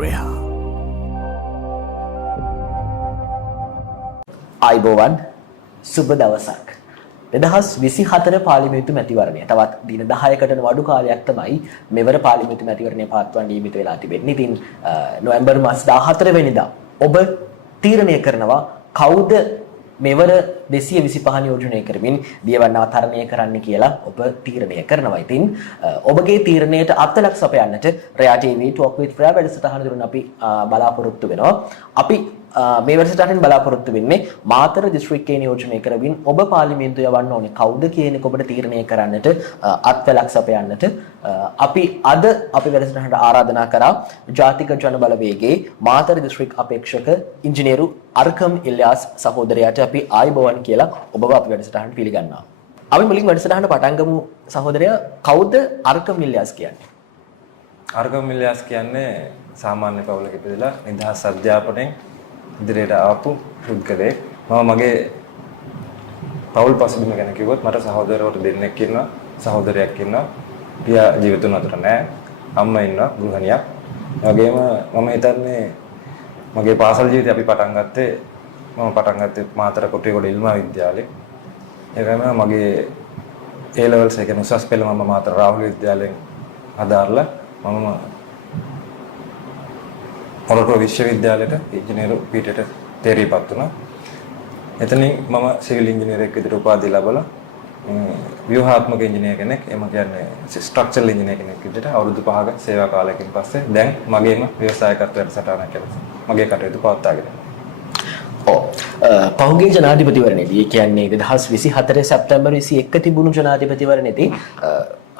ගෘහ ආයිබෝවන් සුබ දවසක් 2024 පාර්ලිමේන්තු මැතිවරණය තවත් දින 10කට වඩු කාලයක් තමයි මෙවර පාර්ලිමේන්තු මැතිවරණය පවත්වන්න නියමිත වෙලා තිබෙන්නේ. ඉතින් නොවැම්බර් මාස 14 වෙනිදා ඔබ තීරණය කරනවා කවුද මෙවර 225 නියෝජනය කරමින් දියවන්නා තරණය කරන්න කියලා ඔබ තීරණය කරනවා. ඉතින් ඔබගේ තීරණයට අත්ලක් සපයන්නට රයා TV Talk with Raya වැඩසටහන දුරන අපි බලාපොරොත්තු වෙනවා. අපි මේ වැඩසටහනෙන් බලාපොරොත්තු වෙන්නේ මාතර දිස්ත්‍රික්කයේ නියෝජනය කරමින් ඔබ පාර්ලිමේන්තුව යවන්න ඕනේ කවුද කියන එක ඔබට තීරණය කරන්නට අත්ලක් සපයන්නට අපි අද අපි වැඩසටහනට ආරාධනා කරා ජාතික ජන බලවේගයේ මාතර දිස්ත්‍රික් අපේක්ෂක ඉංජිනේරු අර්කම් ඉල්යාස් සහෝදරයාට අපි ආයිබෝවන් කියලා ඔබව අපි වැඩසටහනට පිළිගන්නවා. අපි මුලින් වැඩසටහන පටන් ගමු සහෝදරයා කවුද අර්කම් ඉල්යාස් කියන්නේ? අර්කම් ඉල්යාස් කියන්නේ සාමාන්‍ය පවුලක ඉපදලා නිදහස් අධ්‍යාපනයෙන් ඉදිරියට ආපු පුද්ගලයෙක්. මම මගේ පවුල් පසුබිම ගැන කිව්වොත් මට සහෝදරවරු දෙන්නෙක් ඉන්නවා, සහෝදරයෙක් ඉන්නවා. පියා ජීවිතුන් අතර නැහැ. අම්මා ඉන්නවා, ගෘහණියක්. ඒ වගේම මම හිතන්නේ මගේ පාසල් ජීවිතය අපි පටන් ගත්තේ මාතර කොටියගොඩ ඉල්මා විද්‍යාලේ. ඒකම මගේ A levels එක උසස් පෙළ මම මාතර රාහුල විද්‍යාලයෙන් අදාරලා මම මොරටුව විශ්වවිද්‍යාලයට ඉංජිනේරු පීඨයට තේරීපත් වුණා. එතනින් මම සිවිල් ඉංජිනේරයෙක් විදිහට උපාධිය ලැබලා ව්‍යුහාත්මක ඉංජිනේර කෙනෙක්, එම කියන්නේ ස්ට්‍රක්චරල් ඉංජිනේර කෙනෙක් විදිහට අවුරුදු 5ක සේවා කාලයකින් පස්සේ දැන් මගේම ව්‍යවසායකත්වයට සටහනක් කියලා මගේ කටයුතු පවත්වාගෙන පහුගිය ජනාධිපතිවරණයේදී කියන්නේ 2024 සැප්තැම්බර් 21 තිබුණු ජනාධිපතිවරණයේදී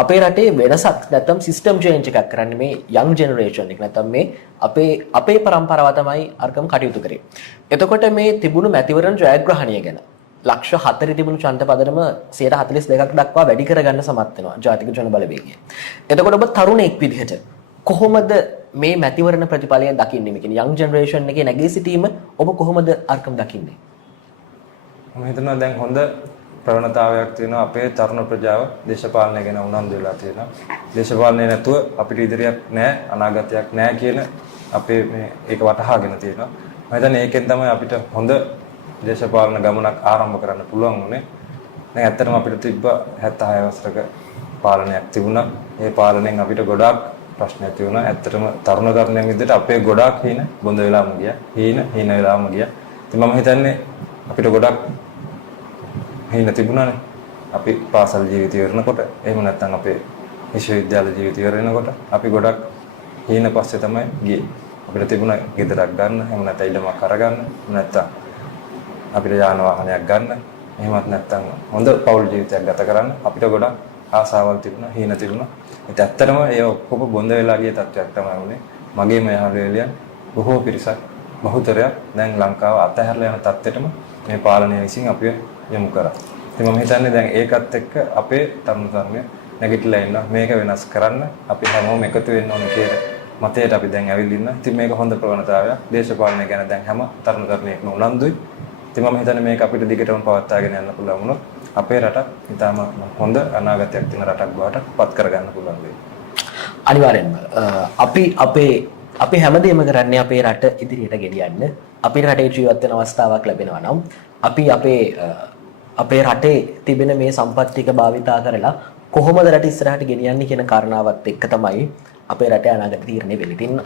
අපේ රටේ වෙනසක් නැත්නම් සිස්ටම් චේන්ජ් එකක් කරන්න මේ යං ජෙනරේෂන් එක නැත්නම් මේ අපේ પરම්පරාව තමයි අර්ගම් කටයුතු කරේ. එතකොට මේ තිබුණු මැතිවරණ ජයග්‍රහණය ගැන ලක්ෂ 4 තිබුණු ඡන්ද පදනම 142ක් දක්වා වැඩි කරගන්න සමත් වෙනවා ජාතික ජන බලවේගය. එතකොට ඔබ තරුණෙක් විදිහට කොහොමද මේ මැතිවරණ ප්‍රතිඵලය දකින්නේ? මේ කියන්නේ යං ජෙනරේෂන් එකේ නැගී සිටීම ඔබ කොහොමද අර්ගම් දකින්නේ? මම හිතනවා දැන් හොඳ ප්‍රවණතාවයක් තියෙනවා අපේ තරුණ ප්‍රජාව දේශපාලනය ගැන උනන්දු වෙලා තියෙනවා. දේශපාලනය නැතුව අපිට ඉදිරියක් නැහැ, අනාගතයක් නැහැ කියන අපේ මේ ඒක වටහාගෙන තියෙනවා. මම හිතන්නේ ඒකෙන් තමයි අපිට හොඳ දේශපාලන ගමනක් ආරම්භ කරන්න පුළුවන් වුණේ. දැන් ඇත්තටම අපිට තිබ්බ 76 වසරක පාලනයක් තිබුණා. ඒ පාලනයෙන් අපිට ගොඩාක් ප්‍රශ්න ඇති වුණා. ඇත්තටම තරුණ විදිහට අපේ ගොඩාක් හීන බොඳ වෙලාම ගියා. හීන වෙලාම ගියා. ඉතින් මම හිතන්නේ අපිට ගොඩාක් හීන තිබුණානේ. අපි පාසල් ජීවිතය ඉවරනකොට එහෙම නැත්නම් අපේ විශ්වවිද්‍යාල ජීවිතය ඉවරනකොට අපි ගොඩක් හීන පස්සේ තමයි ගියේ. අපිට තිබුණා ගෙදරක් ගන්න, එහෙම නැත්නම් ඉඩමක් අරගන්න, නැත්නම් අපිට යාන වාහනයක් ගන්න, එහෙමත් නැත්නම් හොඳ පෞල් ජීවිතයක් ගත කරන්න අපිට ගොඩක් ආසාවල් තිබුණා, හීන තිබුණා. ඒත් ඇත්තටම ඒ ඔක්කොම බොඳ වෙලා ගිය තත්ත්වයක් තමයි වුණේ. මගේම යහළුවෙලියන් බොහෝ පිරිසක් බහුතරයක් දැන් ලංකාව අතහැරලා යන තත්ත්වෙටම මේ පාලනය විසින් අපිව යොමු කරා. ඉතින් මම හිතන්නේ දැන් ඒකත් එක්ක අපේ තරුණ තරුණිය නැගිටලා ඉන්නවා. මේක වෙනස් කරන්න අපි හැමෝම එකතු වෙන්න ඕනේ කියන මතයට අපි දැන් ඇවිල්ලා ඉන්නවා. ඉතින් මේක හොඳ ප්‍රවණතාවයක්. දේශපාලනය ගැන දැන් හැම තරුණ තරුණියෙක්ම උනන්දුයි. ඉතින් මම හිතන්නේ මේක අපිට දිගටම පවත්වාගෙන යන්න පුළුවන් වුණොත් අපේ රට ඊටාම හොඳ අනාගතයක් තියෙන රටක් බවට පත් කරගන්න පුළුවන් වෙයි. අනිවාර්යෙන්ම අපි හැමදේම කරන්නේ අපේ රට ඉදිරියට ගෙනියන්න. අපේ රටේ ජීවත් වෙන අවස්ථාවක් ලැබෙනවා නම් අපි අපේ රටේ තිබෙන මේ සම්පත් ටික භාවිතා කරලා කොහොමද රට ඉස්සරහට ගෙනියන්නේ කියන කාරණාවත් එක්ක තමයි අපේ රටේ අනාගත තීරණය වෙන්නේ. ඉතින්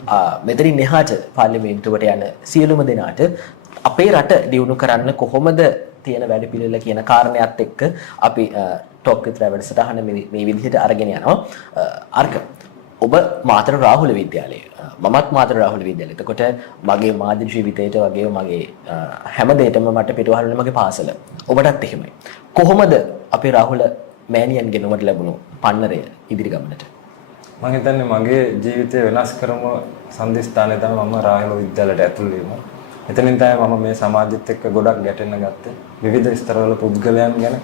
මෙතනින් එහාට පාර්ලිමේන්තුවට යන සියලුම දෙනාට අපේ රට දියුණු කරන්න කොහොමද තියෙන වැඩ පිළිවෙල කියන කාරණයක් එක්ක අපි ටොක් විත් රෑ වැඩසටහන මේ විදිහට අරගෙන යනවා. අර්ක ඔබ මාතර රාහුල විද්‍යාලයේ මමත් මාතර රාහුල විද්‍යාලයේ. එතකොට මගේ මාධ්‍ය ජීවිතයට වගේ මගේ හැම දෙයකම මට පිටුවහලුනේ මගේ පාසල. ඔබටත් එහෙමයි. කොහොමද අපේ රාහුල මෑණියන්ගෙන් ඔබට ලැබුණු පන්නරය ඉදිරි ගමනට? මම හිතන්නේ මගේ ජීවිතය වෙනස් කරමු සම්දිස්ථානයේ තමයි මම රාහුල විද්‍යාලයට ඇතුල් වීම. එතනින් තමයි මම මේ සමාජෙත් එක්ක ගොඩක් ගැටෙන්න ගත්තේ. විවිධ ස්තරවල පුද්ගලයන් ගැන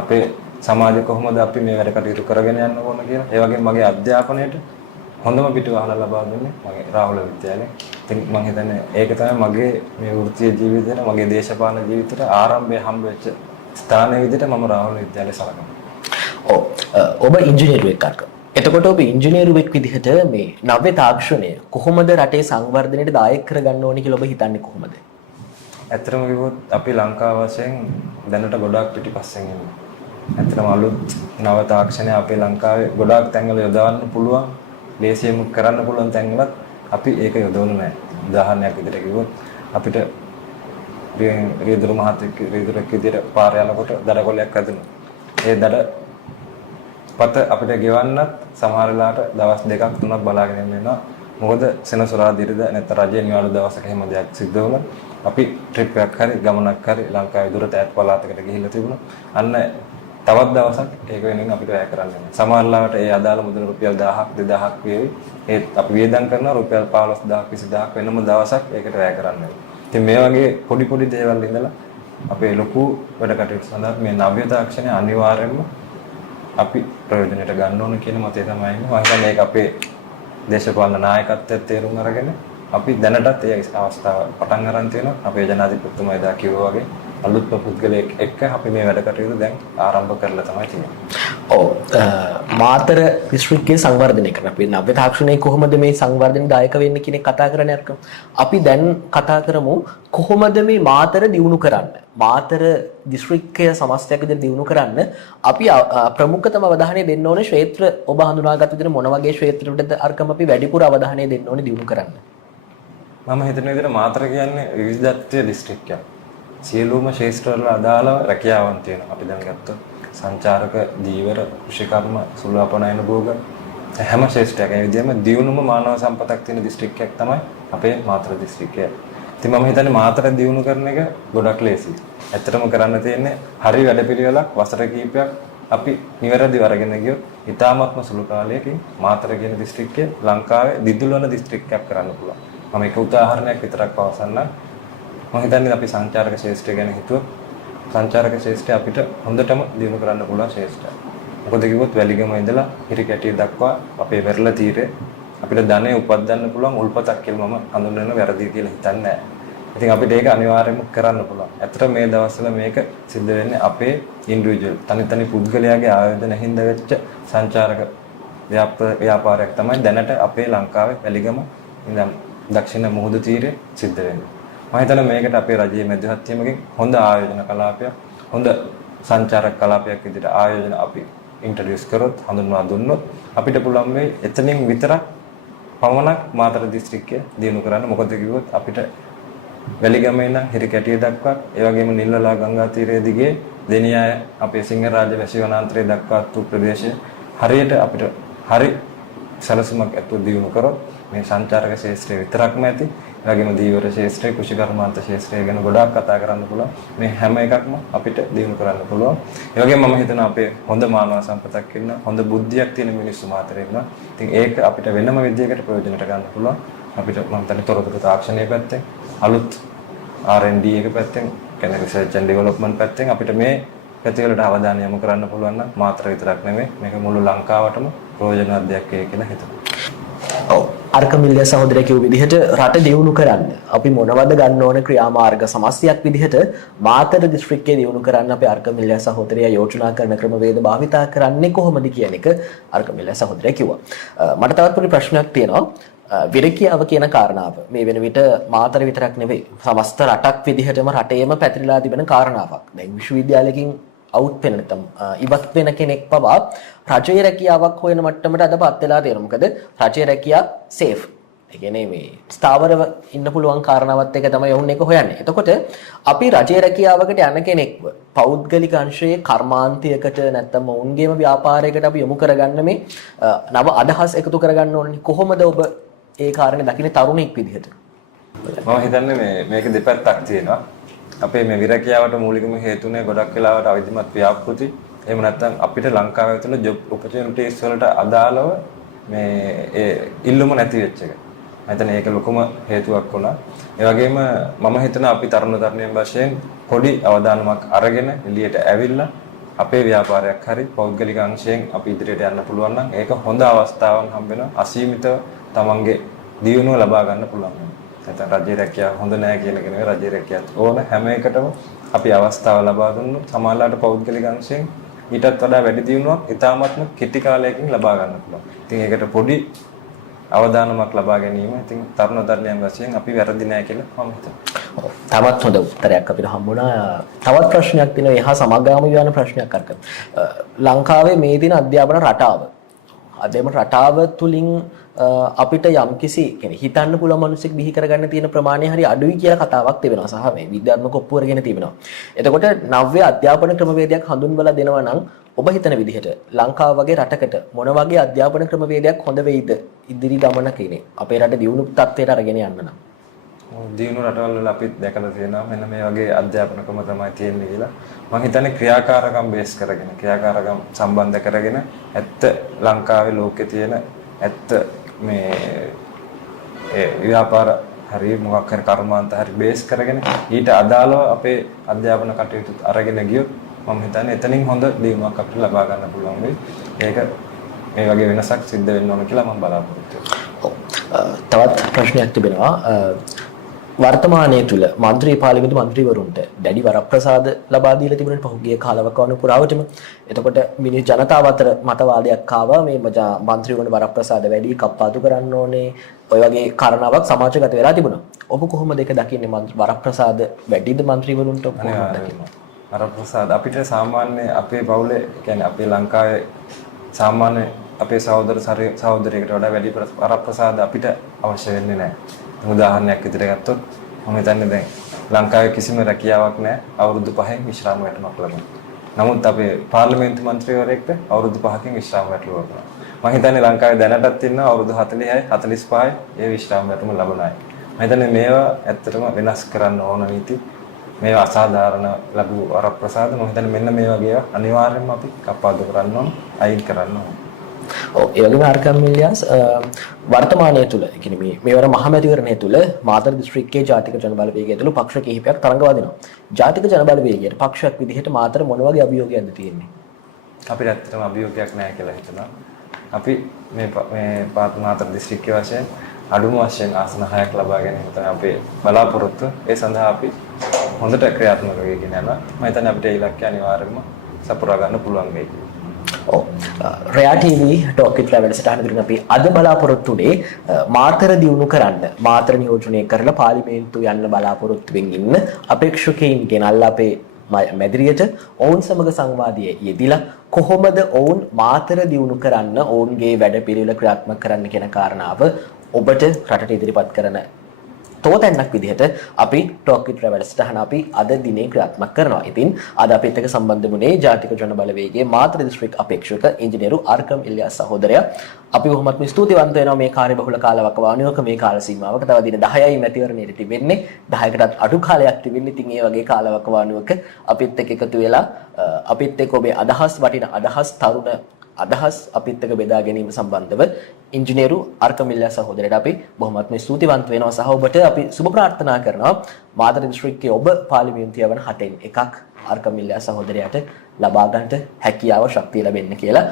අපේ සමාජය කොහොමද අපි මේ වැඩ කටයුතු කරගෙන යන්න ඕන කියලා. ඒ වගේම මගේ අධ්‍යාපනයට හොඳම පිටුවහල ලබා දුන්නේ මගේ රාහුල විද්‍යාලය. ඉතින් මම හිතන්නේ ඒක තමයි මගේ මේ වෘත්තීය ජීවිතේට මගේ දේශපාලන ජීවිතේට ආරම්භය හම්බ වෙච්ච ස්ථානයේ විදිහට මම රාහුල විද්‍යාලය සලකනවා. ඔබ ඉංජිනේරුවෙක් අර්ක. එතකොට ඔබ ඉංජිනේරුවෙක් විදිහට මේ නව්‍ය තාක්ෂණය කොහොමද රටේ සංවර්ධනයට දායක කරගන්න ඕනේ කියලා ඔබ හිතන්නේ කොහොමද? ඇත්තටම කිව්වොත් අපි ලංකාව වශයෙන් දැනට ගොඩාක් පිටිපස්සෙන් ඉන්නේ. ඇත්තටම අලුත් නව තාක්ෂණය අපේ ලංකාවේ ගොඩාක් තැන්වල යොදවන්න පුළුවන්, දේශීයම කරන්න පුළුවන් තැන්වලත් අපි ඒක යොදවන්නේ නැහැ. උදාහරණයක් විදිහට කිව්වොත් අපිට රියදුරු මහත්තයෙක් රියදුරෙක් විදිහට පාර යනකොට දඩකොලයක් ඇදුණා. ඒ දඩ පත අපිට ගෙවන්නත් සමහර වෙලාවට දවස් 2ක් 3ක් බලාගෙන ඉන්න වෙනවා. මොකද සෙනසුරාදිරද නැත්නම් රජයේ නිවාඩු දවසක එහෙම දෙයක් සිද්ධ වුණොත් අපි ට්‍රිප් එකක් හරි ගමනක් හරි ලංකාවේ දුරට ඈත් පළාතකට ගිහිල්ලා තිබුණා. අන්න තවත් දවසක් ඒක වෙනුවෙන් අපිට වැය කරන්න වෙනවා. සමහර ලාවට ඒ අදාළ මුදල රුපියල් 1000ක් 2000ක් වේවි. ඒත් අපි වියදම් කරනවා රුපියල් 15000ක් 20000ක් වෙනම දවසක් ඒකට වැය කරන්න වෙනවා. ඉතින් මේ වගේ පොඩි පොඩි දේවල් ඉඳලා අපේ ලොකු වැඩ කටයුතු සඳහා මේ නව්‍ය තාක්ෂණය අනිවාර්යයෙන්ම අපි ප්‍රයෝජනයට ගන්න ඕන කියන මතය තමයි ඉන්නේ. මම හිතන්නේ ඒක අපේ දේශපාලන නායකත්වයේ තේරුම් අරගෙන අපි දැනටත් ඒ අවස්ථාව පටන් ගන්න තියෙනවා. අපේ ජනාධිපතිතුමා එදා කිව්වා වගේ අලුත් පුද්ගලයෙක් එක්ක අපි මේ වැඩ කටයුතු දැන් ආරම්භ කරලා තමයි තියෙන්නේ. ඔව් මාතර දිස්ත්‍රික්කයේ සංවර්ධනය කරන අපි නව්‍ය තාක්ෂණයේ කොහොමද මේ සංවර්ධනයේ දායක වෙන්නේ කියන එක කතා කරන්නේ අරක. අපි දැන් කතා කරමු කොහොමද මේ මාතර දියුණු කරන්න. මාතර දිස්ත්‍රික්කය සමස්තයක් විදිහට දියුණු කරන්න අපි ප්‍රමුඛතම අවධානය දෙන්න ඕනේ ක්ෂේත්‍ර ඔබ හඳුනාගත් විදිහට මොන වගේ ක්ෂේත්‍රවලද අරකම අපි වැඩිපුර අවධානය දෙන්න ඕනේ දියුණු කරන්න. මම හිතන විදිහට මාතර කියන්නේ විවිධත්වයේ දිස්ත්‍රික්කයක්. සියලුම ක්ෂේත්‍රවල අදාළව රැකියාවන් තියෙනවා. අපි දැන් ගත්තොත් සංචාරක, දීවර, කෘෂිකර්ම, සුළු භෝග හැම ක්ෂේත්‍රයක ඒ විදිහම දියුණුම මානව සම්පතක් තියෙන දිස්ත්‍රික්කයක් තමයි අපේ මාතර දිස්ත්‍රික්කය. ඉතින් මම හිතන්නේ මාතර දියුණු කරන එක ගොඩක් ලේසියි. ඇත්තටම කරන්න තියෙන්නේ හරි වැඩපිළිවෙලක් වසර කිහිපයක් අපි නිවැරදිව අරගෙන ගියොත් ඉතාමත්ම සුළු කාලයකින් මාතර කියන දිස්ත්‍රික්කය ලංකාවේ දිදුලන දිස්ත්‍රික්කයක් කරන්න පුළුවන්. මම එක උදාහරණයක් විතරක් පවසන්නම්. මම හිතන්නේ අපි සංචාරක ශාස්ත්‍රය ගැන හිතුවොත් සංචාරක ශාස්ත්‍රය අපිට හොඳටම දියුණු කරන්න පුළුවන් ශාස්ත්‍රයක්. මොකද කිව්වොත් වැලිගම ඉඳලා හිරිකැටිය දක්වා අපේ වෙරළ තීරේ අපිට ධනෙ උපදින්න පුළුවන් උල්පතක් කියලා මම හඳුන්වන වැරදි කියලා හිතන්නේ නැහැ. ඉතින් අපිට ඒක අනිවාර්යයෙන්ම කරන්න පුළුවන්. ඇත්තට මේ දවස්වල මේක සිද්ධ වෙන්නේ අපේ ඉන්ඩිවිජුවල් තනි පුද්ගලයාගේ ආයෝජන හින්දා වෙච්ච සංචාරක ව්‍යාපාරයක් තමයි දැනට අපේ ලංකාවේ වැලිගම ඉඳන් දක්ෂිණ මුහුදු තීරේ සිද්ධ වෙන්නේ. මම හිතනවා මේකට අපේ රජයේ මැදිහත්වීමකින් හොඳ ආයෝජන කලාපයක් හොඳ සංචාරක කලාපයක් විදිහට ආයෝජන අපි ඉන්ට්‍රොඩියුස් කරොත් හඳුන්වා දුන්නොත් අපිට පුළුවන් මේ එතනින් විතරක් පමණක් මාතර දිස්ත්‍රික්කය දිනු කරන්න. මොකද කිව්වොත් අපිට වැලිගම ඉඳන් හිරිකැටිය දක්වා ඒ වගේම නිල්වලා ගංගා තීරයේ දිගේ දෙනියාය අපේ සිංහරාජ වැසි වනාන්තරය දක්වා තු ප්‍රදේශය හරියට අපිට හරි සැලසුමක් ඇතුළු දිනු කරොත් මේ සංචාරක ශාස්ත්‍රය විතරක්ම ඇති. ඒ වගේම දීවර ශාස්ත්‍රය, කෘෂිකර්මාන්ත ශාස්ත්‍රය ගැන ගොඩාක් කතා කරන්න පුළුවන්. මේ හැම එකක්ම අපිට දිනු කරන්න පුළුවන්. ඒ වගේම මම හිතනවා අපේ හොඳ මානව සම්පතක් ඉන්න, හොඳ බුද්ධියක් තියෙන මිනිස්සු මාතරේ ඉන්නවා. ඉතින් ඒක අපිට වෙනම විදියකට ප්‍රයෝජනට ගන්න පුළුවන්. අපිට මම හිතන්නේ තොරතුරු තාක්ෂණයේ පැත්තෙන්, අලුත් R&D එක පැත්තෙන්, කියන්නේ research and development පැත්තෙන් අපිට මේ පැතිවලට අවධානය යොමු කරන්න පුළුවන් නම් මාතර විතරක් නෙමෙයි මේක මුළු ලංකාවටම ප්‍රයෝජනවත් දෙයක් කියලා හිතනවා. ඔව් අර්කමිල්ල සහෝදරය කිව්ව විදිහට රට දියුණු කරන්න අපි මොනවද ගන්න ඕන ක්‍රියාමාර්ග සමස්තයක් විදිහට මාතර දිස්ත්‍රික්කයේ දියුණු කරන්න අපි අර්කමිල්ල සහෝදරයා යෝජනා කරන ක්‍රමවේද භාවිතා කරන්නේ කොහොමද කියන එක අර්කමිල්ල සහෝදරයා කිව්වා. මට තවත් පොඩි ප්‍රශ්නයක් තියෙනවා. විරකියාව කියන කාරණාව මේ වෙන විට මාතර විතරක් නෙවෙයි සමස්ත රටක් විදිහටම රටේම පැතිරලා තිබෙන කාරණාවක්. දැන් විශ්වවිද්‍යාලයකින් අවුට් වෙන නැත්නම් ඉවත් වෙන කෙනෙක් පවා රජයේ රැකියාවක් හොයන මට්ටමට අදපත් වෙලා තියෙනවා. මොකද රජයේ රැකියාව සේෆ්. ඒ කියන්නේ මේ ස්ථාවරව ඉන්න පුළුවන් කාරණාවත් එක තමයි වුන් එක හොයන්නේ. එතකොට අපි රජයේ රැකියාවකට යන කෙනෙක්ව පෞද්ගලික අංශයේ කර්මාන්තයකට නැත්නම් ඔවුන්ගේම ව්‍යාපාරයකට අපි යොමු කරගන්න මේ නව අදහස් එකතු කරගන්න ඕනේ. කොහොමද ඔබ ඒ කාරණේ දකින්නේ තරුණෙක් විදිහට? මම හිතන්නේ මේක දෙපැත්තක් තියෙනවා. අපේ මේ විරකියාවට මූලිකම හේතුනේ ගොඩක් වෙලාවට අවිධිමත් ව්‍යාපෘති. එහෙම නැත්නම් අපිට ලංකාවේ තියෙන ජොබ් ඔපචුනිටිස් වලට අදාළව මේ ඒ ඉල්ලුම නැති වෙච්ච එක. මම හිතන්නේ ඒක ලොකුම හේතුවක් වුණා. ඒ වගේම මම හිතනවා අපි තරුණ තරුණියන් වශයෙන් පොඩි අවධානමක් අරගෙන එළියට ඇවිල්ලා අපේ ව්‍යාපාරයක් හරි පෞද්ගලික අංශයෙන් අපි ඉදිරියට යන්න පුළුවන් නම් ඒක හොඳ අවස්ථාවක් හම්බ වෙනවා. අසීමිතව තමන්ගේ දියුණුව ලබා ගන්න පුළුවන්. නැත්නම් රජයේ රැකියාව හොඳ නැහැ කියන එක නෙවෙයි රජයේ රැකියාවත් ඕන හැම එකටම අපි අවස්ථාව ලබා දුන්නොත් සමාජලාට පෞද්ගලික අංශයෙන් ඊටත් වඩා වැඩි දියුණුවක් ඉතාමත්ම කෙටි කාලයකින් ලබා ගන්න පුළුවන්. ඉතින් ඒකට පොඩි අවධානමක් ලබා ගැනීම ඉතින් තරුණ තරුණියන් වශයෙන් අපි වැරදි නෑ කියලා මම හිතනවා. තවත් හොඳ උත්තරයක් අපිට හම්බුණා. තවත් ප්‍රශ්නයක් තියෙනවා එහා සමගාමී යන ප්‍රශ්නයක් අරක. ලංකාවේ මේ දින අධ්‍යාපන රටාව තුලින් අපිට යම්කිසි කියන්නේ හිතන්න පුළුවන් මිනිස්සෙක් බිහි කරගන්න තියෙන ප්‍රමාණය හරි අඩුයි කියලා කතාවක් තිබෙනවා සහ මේ විද්‍යාත්මක ඔප්පුවරගෙන තිබෙනවා. එතකොට නව්‍ය අධ්‍යාපන ක්‍රමවේදයක් හඳුන්වලා දෙනවා නම් ඔබ හිතන විදිහට ලංකාව වගේ රටකට මොන වගේ අධ්‍යාපන ක්‍රමවේදයක් හොඳ වෙයිද ඉදිරි ගමන කියන්නේ අපේ රට දියුණු තත්ත්වයට අරගෙන යන්න නම්? දියුණු රටවල් වල අපි දැකලා තියෙනවා මෙන්න මේ වගේ අධ්‍යාපන ක්‍රම තමයි තියෙන්නේ කියලා. මම හිතන්නේ ක්‍රියාකාරකම් බේස් කරගෙන ක්‍රියාකාරකම් සම්බන්ධ කරගෙන ඇත්ත ලංකාවේ ලෝකේ තියෙන ඇත්ත මේ ව්‍යාපාර හරි මොකක් හරි කර්මාන්ත හරි බේස් කරගෙන ඊට අදාළව අපේ අධ්‍යාපන කටයුතු අරගෙන ගියොත් මම හිතන්නේ එතනින් හොඳ දියුණුවක් අපිට ලබා ගන්න පුළුවන් වෙයි. ඒක මේ වගේ වෙනසක් සිද්ධ වෙන්න ඕන කියලා මම බලාපොරොත්තු වෙනවා. තවත් ප්‍රශ්නයක් තිබෙනවා. වර්තමානයේ තුල മന്ത്രി පාර්ලිමේන්තු മന്ത്രിවරුන්ට දැඩි වරප්‍රසාද ලබා දීලා තිබුණේ පහුගිය කාලවකවානුව පුරාවටම. එතකොට මිනිස් ජනතාව අතර මතවාදයක් ආවා මේ മന്ത്രിවරුන්ට වරප්‍රසාද වැඩි කප්පාදු කරන්න ඕනේ. ඔය වගේ කාරණාවක් සමාජගත වෙලා තිබුණා. ඔබ කොහොමද ඒක දකින්නේ? වරප්‍රසාද වැඩිද මන්ත්‍රීවරුන්ට කොහොමද දකින්නේ? වරප්‍රසාද අපිට සාමාන්‍ය අපේ පවුලේ කියන්නේ අපේ ලංකාවේ සාමාන්‍ය අපේ සහෝදරයෙකුට වඩා වැඩි වරප්‍රසාද අපිට අවශ්‍ය වෙන්නේ නැහැ. උදාහරණයක් විදිහට ගත්තොත් මම හිතන්නේ දැන් ලංකාවේ කිසිම රැකියාවක් නැහැ අවුරුදු 5න් විශ්‍රාම වැටුමක් ලබන. නමුත් අපේ පාර්ලිමේන්තු මන්ත්‍රීවරයෙක්ට අවුරුදු 5කින් විශ්‍රාම වැටුමක් ලබනවා. මම හිතන්නේ ලංකාවේ දැනටත් ඉන්නවා අවුරුදු 40යි 45යි ඒ විශ්‍රාම වැටුම ලබන අය. මම හිතන්නේ මේවා ඇත්තටම වෙනස් කරන්න ඕන නීති. මේවා අසාධාරණ ලැබූ වරප්‍රසාද මම හිතන්නේ මෙන්න මේ වගේ අනිවාර්යයෙන්ම අපි කප්පාදු කරන්න ඕන, අයින් කරන්න ඕන. ඒ වගේම ආර්කම් මිලියස් වර්තමානයේ තුල කියන්නේ මේවර මහමැතිවරණය තුල මාතර දිස්ත්‍රික්කයේ ජාතික ජනබලවේගය තුල පක්ෂ කිහිපයක් තරඟවා දෙනවා. ජාතික ජනබලවේගයට පක්ෂයක් විදිහට මාතර මොන වගේ අභියෝගයක්ද තියෙන්නේ? අපිට ඇත්තටම අභියෝගයක් නැහැ කියලා හිතනවා. අපි මේ මාතර දිස්ත්‍රික්කයේ වශයෙන් අඩුම වශයෙන් ආසන 6ක් ලබා ගැනීම තමයි අපේ බලාපොරොත්තු. ඒ සඳහා අපි හොඳට ක්‍රියාත්මක වෙගෙන යනවා. මම හිතන්නේ අපිට ඒ ඉලක්කය අනිවාර්යයෙන්ම සපුරා ගන්න පුළුවන් වෙයි. රෙයා TV ටොක් ඉට් වැඩසටහන තුලින් අපි අද බලාපොරොත්තු වෙන්නේ මාතර දියුණු කරන්න මාතර නියෝජනය කරලා පාර්ලිමේන්තු යන්න බලාපොරොත්තු වෙමින් ඉන්න අපේක්ෂකයින් ගෙනල්ලා අපේ මැදිරියට ඔවුන් සමග සංවාදයේ යෙදිලා කොහොමද ඔවුන් මාතර දියුණු කරන්න ඔවුන්ගේ වැඩපිළිවෙල ක්‍රියාත්මක කරන්න කියන කාරණාව ඔබට රටට ඉදිරිපත් කරන තෝතැන්නක් විදිහට අපි ටොක් ඉට් වැඩසටහන අපි අද දිනේ ක්‍රියාත්මක කරනවා. ඉතින් අද අපිත් එක්ක සම්බන්ධ වුණේ ජාතික ජනබලවේගයේ මාතර දිස්ත්‍රික් අපේක්ෂක ඉංජිනේරු ආර්කම් ඉලියාස් සහෝදරයා. අපි බොහොමත්ම ස්තුතිවන්ත වෙනවා මේ කාර්යබහුල කාලවකවානුවක මේ කාල සීමාවක තව දින 10යි මැතිවරණයට තිබෙන්නේ 10කටත් අඩු කාලයක් තිබෙන්නේ. ඉතින් ඒ වගේ කාලවකවානුවක අපිත් එක්ක එකතු වෙලා අපිත් එක්ක ඔබේ අදහස් වටින අදහස් තරුණ අදහස් අපිත් එක්ක බෙදා ගැනීම සම්බන්ධව ඉංජිනේරු ආර්කම් ඉලියාස් සහෝදරයට අපි බොහොමත්ම ස්තුතිවන්ත වෙනවා. සහ ඔබට අපි සුබ ප්‍රාර්ථනා කරනවා මාතර දිස්ත්‍රික්කයේ ඔබ පාර්ලිමේන්තුව යවන 7න් එකක් ආර්කම් ඉලියාස් සහෝදරයට ලබා ගන්නට හැකියාව ශක්තිය ලැබෙන්න කියලා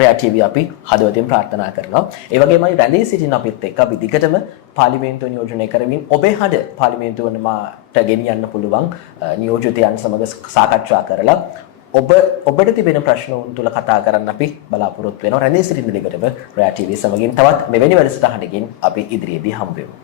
රෙයා TV අපි හදවතින් ප්‍රාර්ථනා කරනවා. ඒ වගේමයි රැඳී සිටින අපිත් එක්ක අපි දිගටම පාර්ලිමේන්තුව නියෝජනය කරමින් ඔබේ හඬ පාර්ලිමේන්තුවට මාට ගෙනියන්න පුළුවන් නියෝජිතයන් සමග සාකච්ඡා කරලා ඔබට තිබෙන ප්‍රශ්න උන් තුල කතා කරන්න අපි බලාපොරොත්තු වෙනවා. රැඳී සිටින දිගටම රෙයා TV සමගින් තවත් මෙවැනි වැඩසටහනකින් අපි ඉදිරියේදී හමු වෙමු.